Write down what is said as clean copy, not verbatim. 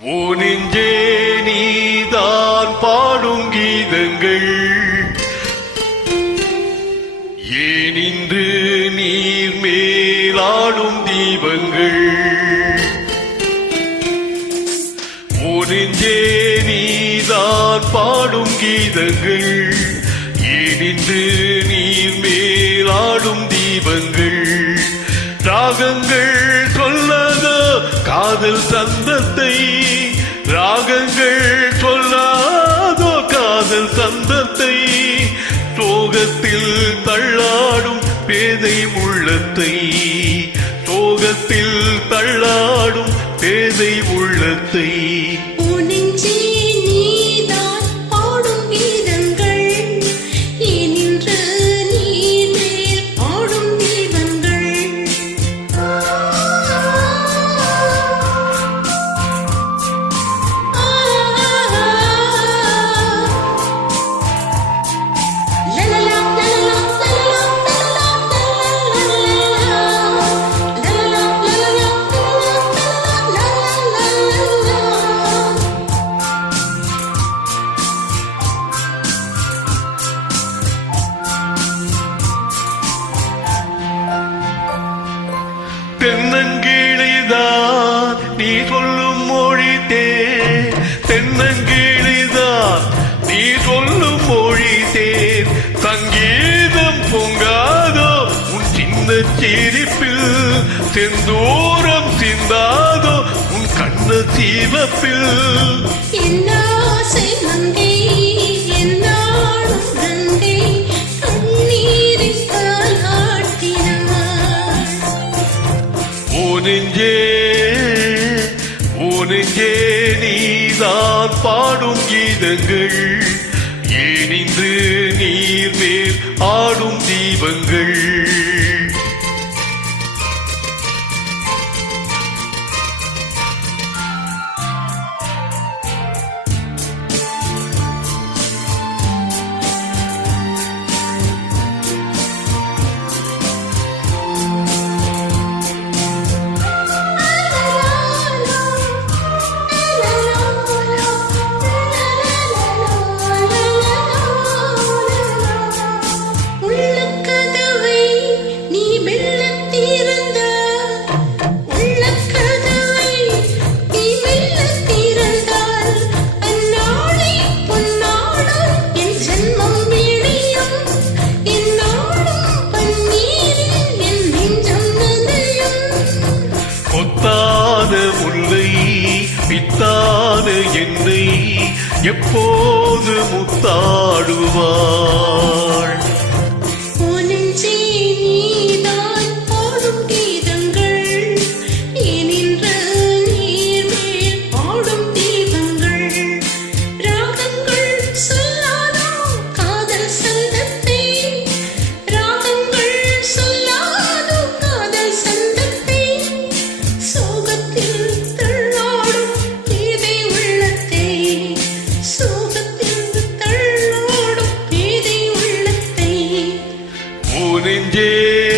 ஓ நெஞ்சே நீதான் பாடும் கீதங்கள் ஏன் இன்று நீர் மேலாடும் தீபங்கள் ஓ நெஞ்சே நீதான் பாடும் கீதங்கள் ஏன் இன்று நீர் மேலாடும் தீபங்கள் ராகங்கள் சொல்லாதோ காதல் சந்தத்தை ராகங்கள் சொல்லாதோ காதல் சந்தத்தை சோகத்தில் தள்ளாடும் பேதை உள்ளத்தை சோகத்தில் தள்ளாடும் பேதை உள்ளத்தை தென்னங்கீழிதான் நீ சொல்லும் மொழி தென்னங்கீழிதான் நீ சொல்லும் மொழி சங்கீதம் பொங்காதோ உன் சின்ன சிரிப்பில் செந்தூரம் சிந்தாதோ உன் கண்ண சீவப்பில் நெஞ்சே நீதான் பாடும் கீதங்கள் ஏன் இன்று நீர் மேல் ஆடும் தீபங்கள் பித்தான என்னை எப்போது முத்தாடுவாள் நெஞ்சே